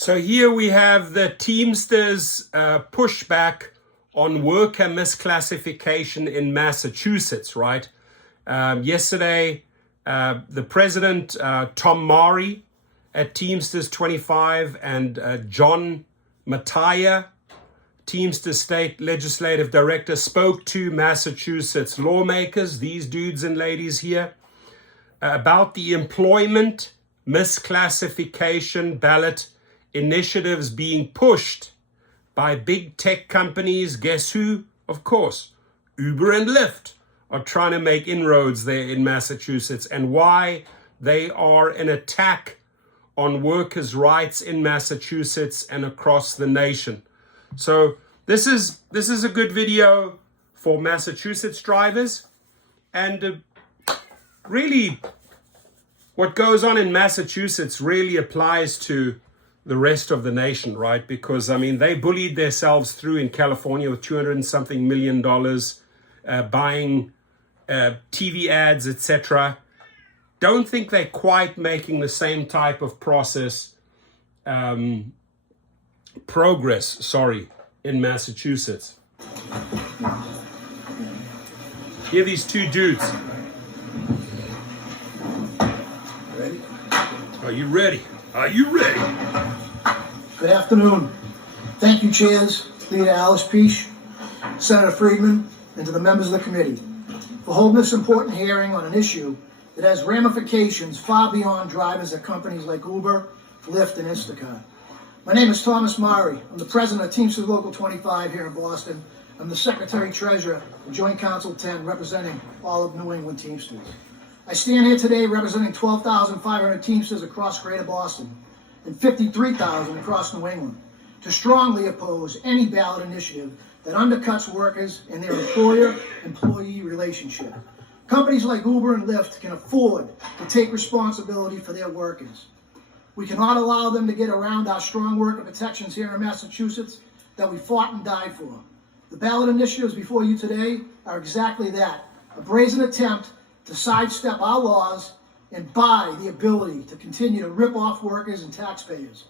So here we have the Teamsters pushback on worker misclassification in Massachusetts, right? Yesterday, the president, Tom Mari at Teamsters 25 and John Mattia, Teamsters State Legislative Director, spoke to Massachusetts lawmakers, these dudes and ladies here, about the employment misclassification ballot initiatives being pushed by big tech companies. Guess who? Of course, Uber and Lyft are trying to make inroads there in Massachusetts, and why they are an attack on workers' rights in Massachusetts and across the nation. So this is a good video for Massachusetts drivers, and really what goes on in Massachusetts really applies to the rest of the nation, right? Because, I mean, they bullied themselves through in California with $200 and something million, buying TV ads, etc. Don't think they're quite making the same type of progress, in Massachusetts. Here are these two dudes. Ready? Are you ready? Are you ready? Good afternoon. Thank you, Chairs, Leader Alice Peach, Senator Friedman, and to the members of the committee for holding this important hearing on an issue that has ramifications far beyond drivers at companies like Uber, Lyft, and Instacart. My name is Thomas Mari. I'm the president of Teamsters Local 25 here in Boston. I'm the Secretary-Treasurer of Joint Council 10, representing all of New England Teamsters. I stand here today representing 12,500 Teamsters across Greater Boston and 53,000 across New England to strongly oppose any ballot initiative that undercuts workers and their employer-employee relationship. Companies like Uber and Lyft can afford to take responsibility for their workers. We cannot allow them to get around our strong worker protections here in Massachusetts that we fought and died for. The ballot initiatives before you today are exactly that, a brazen attempt to sidestep our laws and buy the ability to continue to rip off workers and taxpayers.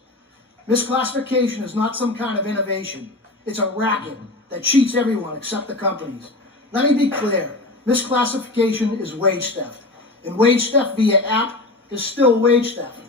Misclassification is not some kind of innovation. It's a racket that cheats everyone except the companies. Let me be clear. Misclassification is wage theft, and wage theft via app is still wage theft.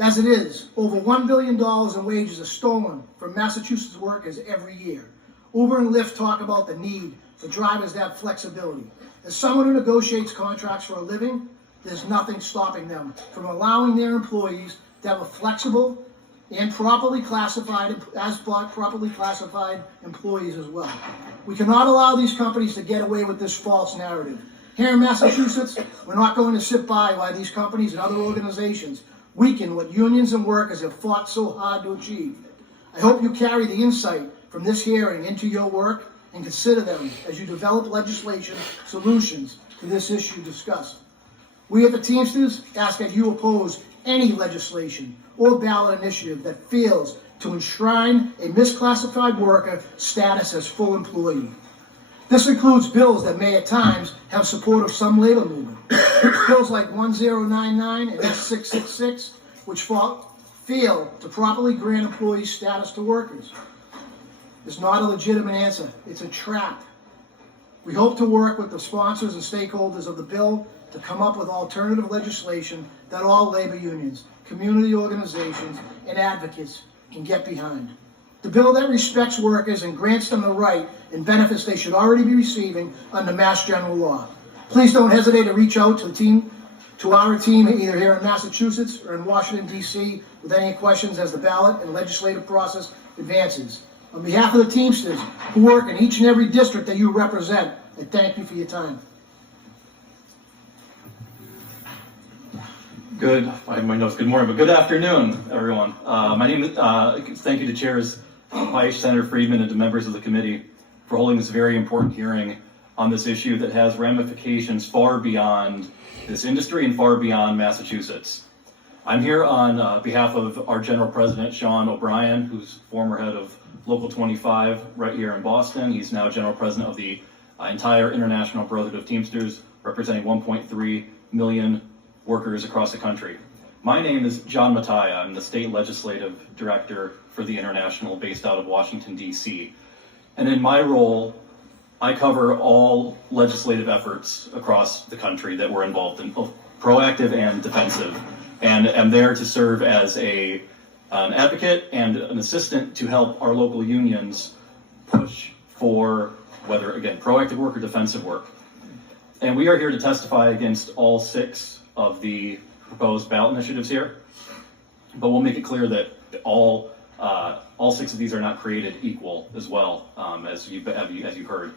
As it is, over $1 billion in wages are stolen from Massachusetts workers every year. Uber and Lyft talk about the need for drivers to have flexibility. As someone who negotiates contracts for a living, there's nothing stopping them from allowing their employees to have a flexible and properly classified employees as well. We cannot allow these companies to get away with this false narrative. Here in Massachusetts, we're not going to sit by while these companies and other organizations weaken what unions and workers have fought so hard to achieve. I hope you carry the insight from this hearing into your work and consider them as you develop legislation solutions to this issue discussed. We at the Teamsters ask that you oppose any legislation or ballot initiative that fails to enshrine a misclassified worker status as full employee. This includes bills that may at times have support of some labor movement. Bills like 1099 and S666, which fail to properly grant employees status to workers. It's not a legitimate answer. It's a trap. We hope to work with the sponsors and stakeholders of the bill to come up with alternative legislation that all labor unions, community organizations, and advocates can get behind. The bill that respects workers and grants them the right and benefits they should already be receiving under Mass General Law. Please don't hesitate to reach out to our team either here in Massachusetts or in Washington, D.C. with any questions as the ballot and legislative process advances. On behalf of the Teamsters who work in each and every district that you represent, I thank you for your time. Good, I have my notes, good morning, but good afternoon, everyone. My name is, thank you to Chairs Peisch, Senator Friedman, and to members of the committee for holding this very important hearing on this issue that has ramifications far beyond this industry and far beyond Massachusetts. I'm here on behalf of our General President, Sean O'Brien, who's former head of Local 25 right here in Boston. He's now General President of the entire International Brotherhood of Teamsters, representing 1.3 million workers across the country. My name is John Mattia. I'm the State Legislative Director for the International based out of Washington, D.C. And in my role, I cover all legislative efforts across the country that we're involved in, both proactive and defensive. And I'm there to serve as an advocate and an assistant to help our local unions push for whether, again, proactive work or defensive work. And we are here to testify against all 6 of the proposed ballot initiatives here, but we'll make it clear that all 6 of these are not created equal as well, as you heard.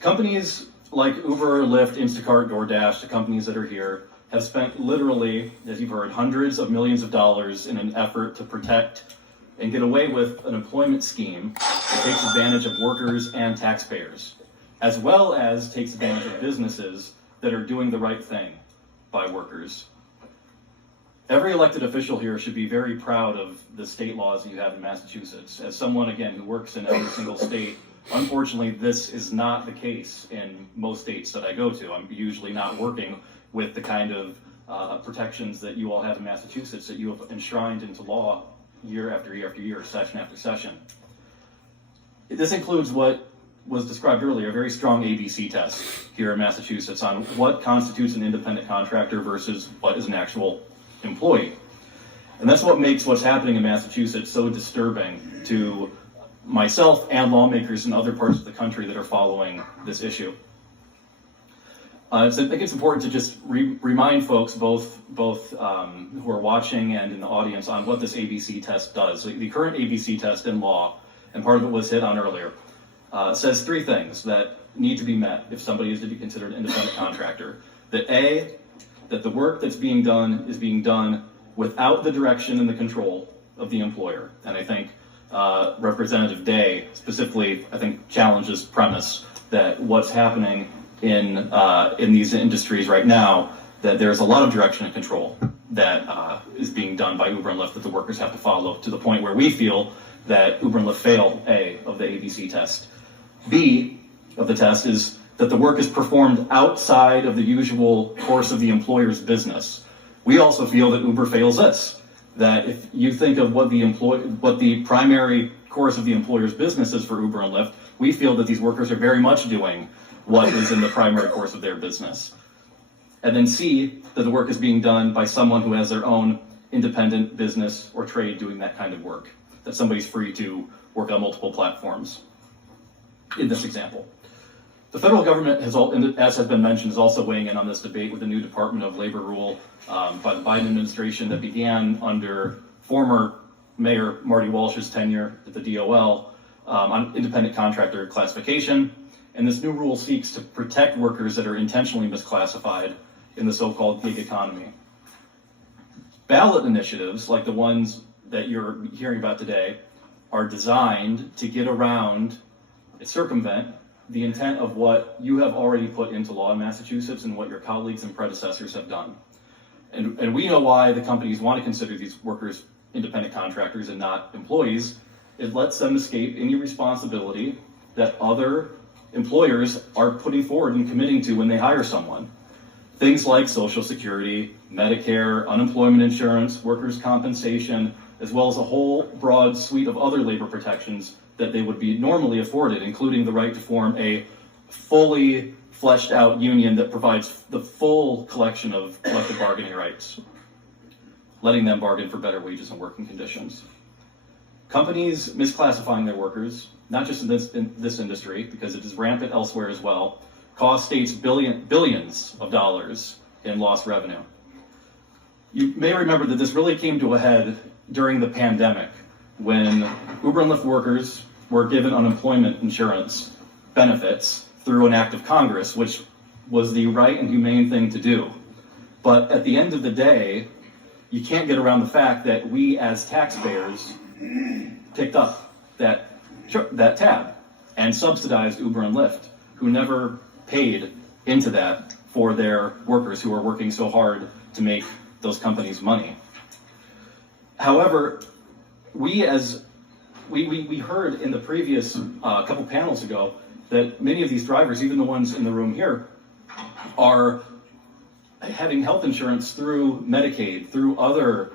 Companies like Uber, Lyft, Instacart, DoorDash, the companies that are here, have spent literally, as you've heard, hundreds of millions of dollars in an effort to protect and get away with an employment scheme that takes advantage of workers and taxpayers, as well as takes advantage of businesses that are doing the right thing by workers. Every elected official here should be very proud of the state laws that you have in Massachusetts. As someone, again, who works in every single state, unfortunately, this is not the case in most states that I go to. I'm usually not working with the kind of protections that you all have in Massachusetts that you have enshrined into law year after year after year, session after session. This includes what was described earlier, a very strong ABC test here in Massachusetts on what constitutes an independent contractor versus what is an actual employee. And that's what makes what's happening in Massachusetts so disturbing to myself and lawmakers in other parts of the country that are following this issue. So I think it's important to just remind folks, both who are watching and in the audience, on what this ABC test does. So the current ABC test in law, and part of it was hit on earlier, says 3 things that need to be met if somebody is to be considered an independent contractor. That the work that's being done is being done without the direction and the control of the employer. And I think Representative Day specifically, I think, challenges premise that what's happening in these industries right now, that there's a lot of direction and control that is being done by Uber and Lyft that the workers have to follow, to the point where we feel that Uber and Lyft fail A of the ABC test. B of the test is that the work is performed outside of the usual course of the employer's business. We also feel that Uber fails this, that if you think of what the primary course of the employer's business is for Uber and Lyft, we feel that these workers are very much doing what is in the primary course of their business. And then C, that the work is being done by someone who has their own independent business or trade doing that kind of work, that somebody's free to work on multiple platforms in this example. The federal government, as has been mentioned, is also weighing in on this debate with the new Department of Labor rule by the Biden administration that began under former Mayor Marty Walsh's tenure at the DOL on independent contractor classification. And this new rule seeks to protect workers that are intentionally misclassified in the so-called gig economy. Ballot initiatives, like the ones that you're hearing about today, are designed to get around and circumvent the intent of what you have already put into law in Massachusetts and what your colleagues and predecessors have done. And we know why the companies want to consider these workers independent contractors and not employees. It lets them escape any responsibility that other employers are putting forward and committing to when they hire someone. Things like Social Security, Medicare, unemployment insurance, workers' compensation, as well as a whole broad suite of other labor protections that they would be normally afforded, including the right to form a fully fleshed out union that provides the full collection of collective bargaining rights, letting them bargain for better wages and working conditions. Companies misclassifying their workers, not just in this industry, because it is rampant elsewhere as well, cost states billions of dollars in lost revenue. You may remember that this really came to a head during the pandemic, when Uber and Lyft workers were given unemployment insurance benefits through an act of Congress, which was the right and humane thing to do. But at the end of the day, you can't get around the fact that we as taxpayers picked up that tab and subsidized Uber and Lyft, who never paid into that for their workers who are working so hard to make those companies money. However, we heard in the previous couple panels ago that many of these drivers, even the ones in the room here, are having health insurance through Medicaid, through other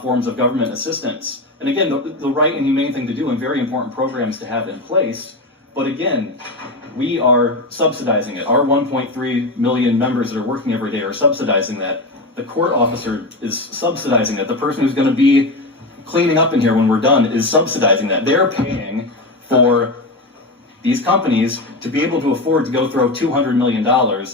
forms of government assistance. And again, the right and humane thing to do and very important programs to have in place. But again, we are subsidizing it. Our 1.3 million members that are working every day are subsidizing that. The court officer is subsidizing that. The person who's going to be cleaning up in here when we're done is subsidizing that. They're paying for these companies to be able to afford to go throw $200 million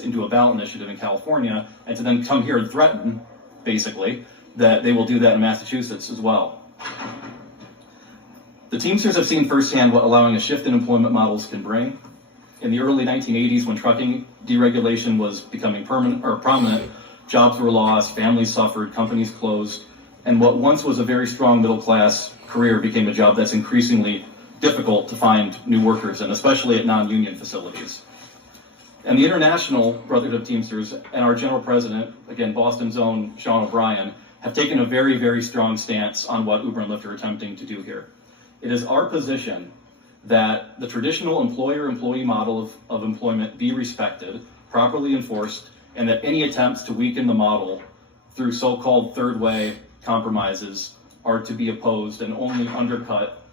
into a ballot initiative in California and to then come here and threaten, basically, that they will do that in Massachusetts as well. The Teamsters have seen firsthand what allowing a shift in employment models can bring. In the early 1980s, when trucking deregulation was becoming prominent, jobs were lost, families suffered, companies closed, and what once was a very strong middle-class career became a job that's increasingly difficult to find new workers in, especially at non-union facilities. And the International Brotherhood of Teamsters and our General President, again, Boston's own Sean O'Brien, have taken a very, very strong stance on what Uber and Lyft are attempting to do here. It is our position that the traditional employer-employee model of employment be respected, properly enforced, and that any attempts to weaken the model through so-called third-way compromises are to be opposed and only undercut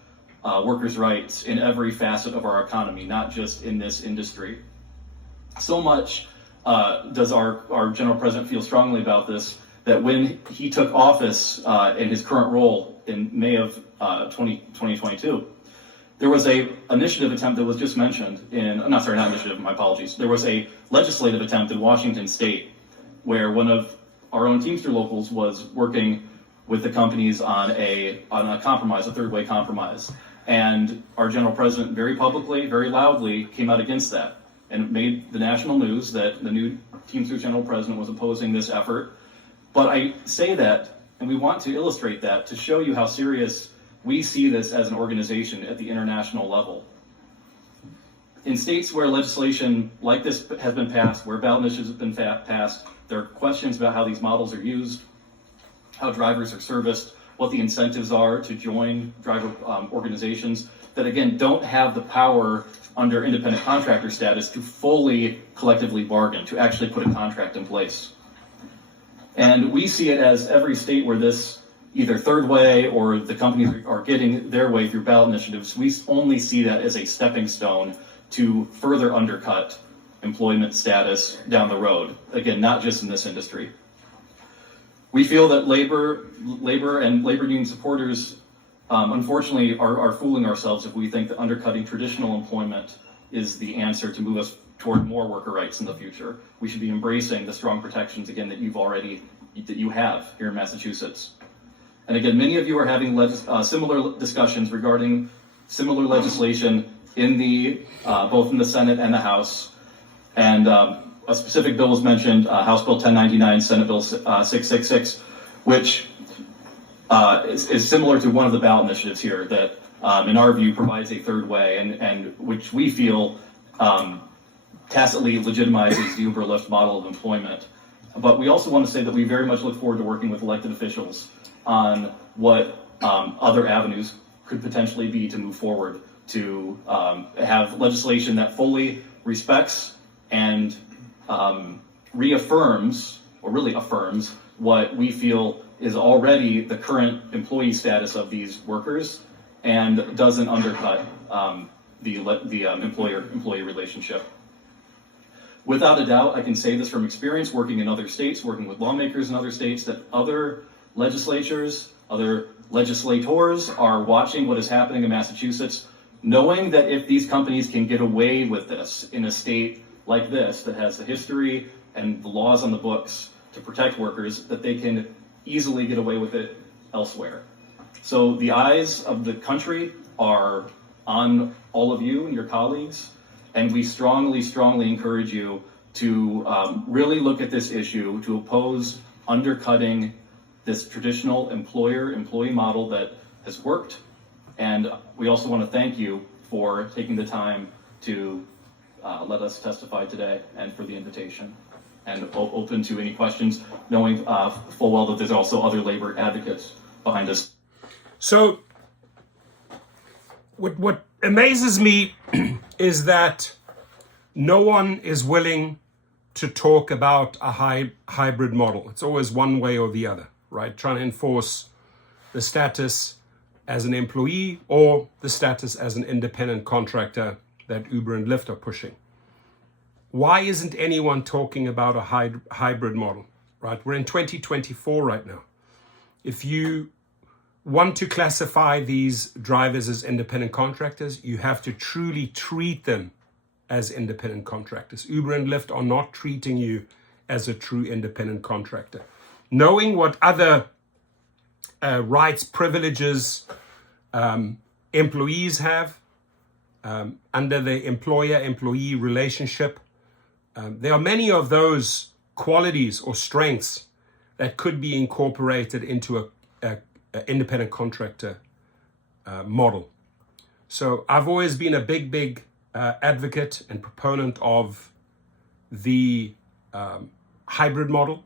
workers' rights in every facet of our economy, not just in this industry. So much does our General President feel strongly about this that when he took office in his current role in May of 2022, there was a initiative attempt that was just mentioned not initiative, my apologies. There was a legislative attempt in Washington State where one of our own Teamster locals was working with the companies on a compromise, a third-way compromise. And our General President very publicly, very loudly came out against that. And it made the national news that the new Teamsters General President was opposing this effort. But I say that, and we want to illustrate that to show you how serious we see this as an organization at the international level. In states where legislation like this has been passed, where ballot initiatives have been passed, there are questions about how these models are used, how drivers are serviced, what the incentives are to join driver organizations that, again, don't have the power under independent contractor status to fully collectively bargain, to actually put a contract in place. And we see it as every state where this either third way or the companies are getting their way through ballot initiatives, we only see that as a stepping stone to further undercut employment status down the road. Again, not just in this industry. We feel that labor and labor union supporters, unfortunately, are fooling ourselves if we think that undercutting traditional employment is the answer to move us toward more worker rights in the future. We should be embracing the strong protections, again, that you have here in Massachusetts. And again, many of you are having similar discussions regarding similar legislation in both in the Senate and the House. And a specific bill was mentioned, House Bill 1099, Senate Bill 666, which is similar to one of the ballot initiatives here that, in our view, provides a third way and which we feel tacitly legitimizes the Uber Lyft model of employment. But we also want to say that we very much look forward to working with elected officials on what other avenues could potentially be to move forward to have legislation that fully respects and reaffirms, or really affirms, what we feel is already the current employee status of these workers and doesn't undercut the employer-employee relationship. Without a doubt, I can say this from experience working in other states, working with lawmakers in other states, that other legislatures, other legislators are watching what is happening in Massachusetts, knowing that if these companies can get away with this in a state like this that has the history and the laws on the books to protect workers, that they can easily get away with it elsewhere. So the eyes of the country are on all of you and your colleagues, and we strongly, strongly encourage you to really look at this issue, to oppose undercutting this traditional employer-employee model that has worked. And we also want to thank you for taking the time to let us testify today and for the invitation. And open to any questions, knowing full well that there's also other labor advocates behind us. So what amazes me is that no one is willing to talk about a hybrid model. It's always one way or the other, right? Trying to enforce the status as an employee or the status as an independent contractor that Uber and Lyft are pushing. Why isn't anyone talking about a hybrid model, right? We're in 2024 right now. If you want to classify these drivers as independent contractors, you have to truly treat them as independent contractors. Uber and Lyft are not treating you as a true independent contractor. Knowing what other rights, privileges employees have under the employer-employee relationship, there are many of those qualities or strengths that could be incorporated into a independent contractor model. So I've always been a big advocate and proponent of the hybrid model,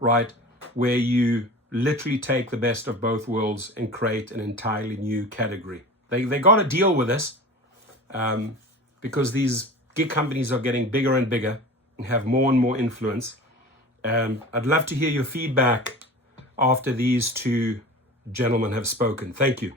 right? Where you literally take the best of both worlds and create an entirely new category. They got to deal with this because these gig companies are getting bigger and bigger and have more and more influence. I'd love to hear your feedback after these two gentlemen have spoken. Thank you.